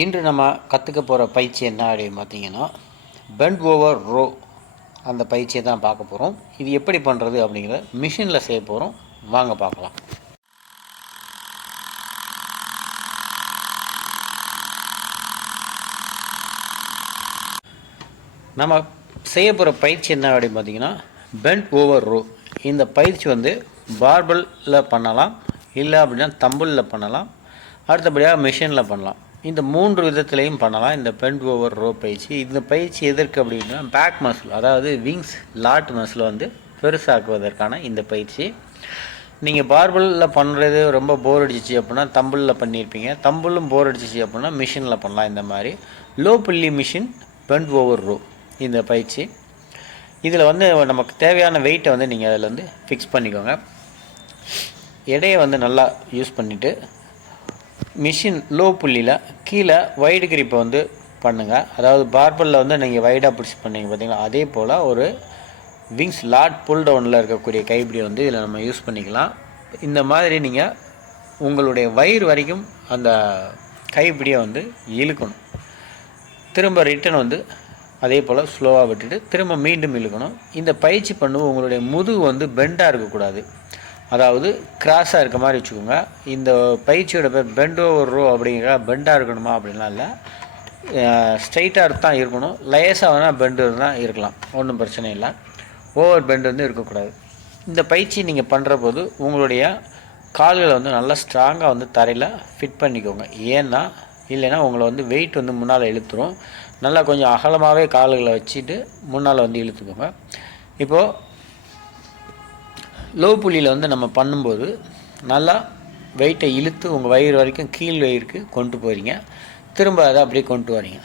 இன்று நம்ம கற்றுக்க போகிற பயிற்சி என்ன அப்படின்னு பார்த்தீங்கன்னா, பெண்ட் ஓவர் ரோ அந்த பயிற்சியை தான் பார்க்க போகிறோம். இது எப்படி பண்ணுறது அப்படிங்கிறத மிஷினில் செய்ய போகிறோம். வாங்க பார்க்கலாம். நம்ம செய்ய போகிற பயிற்சி என்ன அப்படின்னு பார்த்தீங்கன்னா, பெண்ட் ஓவர் ரோ. இந்த பயிற்சி பார்பலில் பண்ணலாம், இல்லை அப்படின்னா தம்பிளில் பண்ணலாம், அடுத்தபடியாக மிஷினில் பண்ணலாம். இந்த 3 விதத்துலையும் பண்ணலாம் இந்த பெண்ட் ஓவர் ரோ பயிற்சி. இந்த பயிற்சி எதற்கு அப்படின்னா, பேக் மசில், அதாவது விங்ஸ் லாட் மசில் பெருசாக்குவதற்கான இந்த பயிற்சி. நீங்கள் பார்பலில் பண்ணுறது ரொம்ப போர் அடிச்சிச்சு அப்படின்னா தம்பிளில் பண்ணியிருப்பீங்க. தம்பிளும் போர் அடிச்சிச்சு அப்படின்னா மிஷினில் பண்ணலாம். இந்த மாதிரி லோ புள்ளி மிஷின் பெண்ட் ஓவர் ரோ இந்த பயிற்சி. இதில் நமக்கு தேவையான வெயிட்டை நீங்கள் அதில் ஃபிக்ஸ் பண்ணிக்கோங்க. எடையை நல்லா யூஸ் பண்ணிவிட்டு மிஷின் லோ புள்ளியில் கீழே வைடு கிரிப்பை பண்ணுங்கள். அதாவது பார்பலில் நீங்கள் வைடாக பிடிச்சி பண்ணீங்க பார்த்தீங்களா, அதே போல் ஒரு விங்ஸ் லாட் புல் டவுனில் இருக்கக்கூடிய கைப்பிடி இதில் நம்ம யூஸ் பண்ணிக்கலாம். இந்த மாதிரி நீங்கள் உங்களுடைய வயிறு வரைக்கும் அந்த கைப்பிடியை இழுக்கணும். திரும்ப ரிட்டன் அதே போல் ஸ்லோவாக விட்டுட்டு திரும்ப மீண்டும் இழுக்கணும். இந்த பயிற்சி பண்ணுவோம். உங்களுடைய முதுகு பெண்டாக இருக்கக்கூடாது, அதாவது கிராஸாக இருக்க மாதிரி வச்சுக்கோங்க. இந்த பயிற்சியோட பேர் பெண்ட் ஓவர் ரோ. அப்படிங்கிற பெண்டாக இருக்கணுமா அப்படின்லாம் இல்லை, ஸ்ட்ரைட்டாக தான் இருக்கணும். லேசாக வேணால் பெண்டு தான் இருக்கலாம், ஒன்றும் பிரச்சனை இல்லை. ஓவர் பெண்டு இருக்கக்கூடாது. இந்த பயிற்சி நீங்கள் பண்ணுற போது உங்களுடைய கால்களை நல்லா ஸ்ட்ராங்காக தரையில் ஃபிட் பண்ணிக்கோங்க. ஏன்னா இல்லைன்னா உங்களை வெயிட் முன்னால் இழுத்துரும். நல்லா கொஞ்சம் அகலமாகவே கால்களை வச்சுட்டு முன்னால் இழுத்துக்கோங்க. இப்போது லோ புள்ளியில் நம்ம பண்ணும்போது நல்லா வெயிட்டை இழுத்து உங்கள் வயிறு வரைக்கும் கீழ் வயிறுக்கு கொண்டு போகிறீங்க. திரும்ப அதை அப்படியே கொண்டு வரீங்க.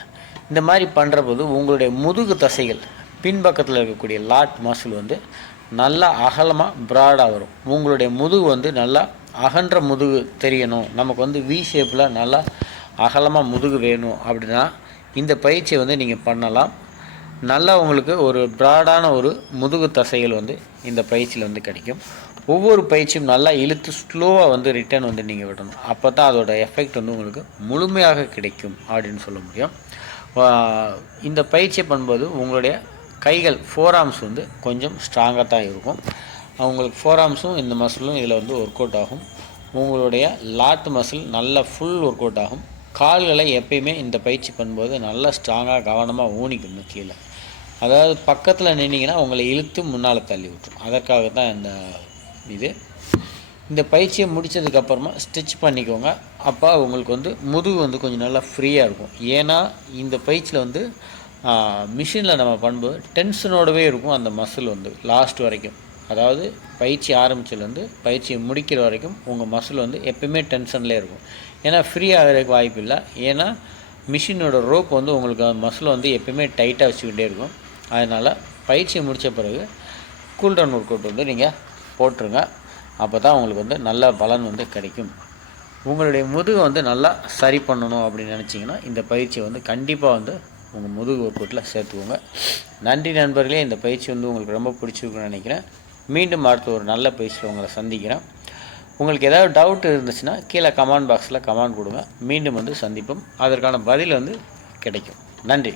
இந்த மாதிரி பண்ணுற போது உங்களுடைய முதுகு தசைகள் பின்பக்கத்தில் இருக்கக்கூடிய லாட் மசில் நல்லா அகலமாக ப்ராடாக வரும். உங்களுடைய முதுகு நல்லா அகன்ற முதுகு தெரியணும், நமக்கு வி ஷேப்பில் நல்லா அகலமாக முதுகு வேணும் அப்படின்னா இந்த பயிற்சியை நீங்கள் பண்ணலாம். நல்லா உங்களுக்கு ஒரு ப்ராடான ஒரு முதுகு தசைகள் இந்த பயிற்சியில் கிடைக்கும். ஒவ்வொரு பயிற்சியும் நல்லா இழுத்து ஸ்லோவாக ரிட்டர்ன் நீங்கள் விடணும். அப்போ தான் அதோட எஃபெக்ட் உங்களுக்கு முழுமையாக கிடைக்கும் அப்படின்னு சொல்ல முடியும். இந்த பயிற்சியை பண்ணும்போது உங்களுடைய கைகள் ஃபோர்ஆர்ம்ஸ் கொஞ்சம் ஸ்ட்ராங்காக தான் இருக்கும். உங்களுக்கு ஃபோர்ஆர்ம்ஸும் இந்த மசிலும் இதில் ஒர்க் அவுட் ஆகும். உங்களுடைய லாட் மசில் நல்லா ஃபுல் ஒர்க் அவுட் ஆகும். கால்களை எப்பயுமே இந்த பயிற்சி பண்ணும்போது நல்லா ஸ்ட்ராங்காக கவனமாக ஊனிக்கணும் கீழே. அதாவது பக்கத்தில் நின்னீங்கன்னா உங்களை இழுத்து முன்னால் தள்ளி விட்டுரும். அதற்காக தான் இந்த பயிற்சியை முடித்ததுக்கப்புறமா ஸ்டிச் பண்ணிக்கோங்க. அப்போ உங்களுக்கு முதுகு கொஞ்சம் நல்லா ஃப்ரீயாக இருக்கும். ஏன்னா இந்த பயிற்சியில் மிஷினில் நம்ம பண்ணும்போது டென்ஷனோடவே இருக்கும் அந்த மசில் லாஸ்ட் வரைக்கும். அதாவது பயிற்சி ஆரம்பிச்சதுலேருந்து பயிற்சியை முடிக்கிற வரைக்கும் உங்கள் மசில் எப்பயுமே டென்ஷன்லேயே இருக்கும். ஏன்னா ஃப்ரீ ஆகிறதுக்கு வாய்ப்பு இல்லை. ஏன்னா மிஷினோட ரோப் உங்களுக்கு மசில் எப்பயுமே டைட்டாக வச்சுக்கிட்டே இருக்கும். அதனால் பயிற்சியை முடித்த பிறகு கூல்டவுன் ஒர்க் அவுட் நீங்கள் போட்டுருங்க. அப்போ தான் உங்களுக்கு நல்ல பலன் கிடைக்கும். உங்களுடைய முதுகு நல்லா சரி பண்ணணும் அப்படின்னு நினச்சிங்கன்னா இந்த பயிற்சியை கண்டிப்பாக உங்கள் முதுகு ஒர்க் அவுட்டில் சேர்த்துக்கோங்க. நன்றி நண்பர்களே. இந்த பயிற்சி உங்களுக்கு ரொம்ப பிடிச்சிருக்குன்னு நினைக்கிறேன். மீண்டும் அடுத்த ஒரு நல்ல பயிற்சியில் உங்களை சந்திக்கிறேன். உங்களுக்கு ஏதாவது டவுட் இருந்துச்சுன்னா கீழே கமெண்ட் பாக்ஸில் கமெண்ட் கொடுங்க. மீண்டும் சந்திப்போம். அதற்கான பதில் கிடைக்கும். நன்றி.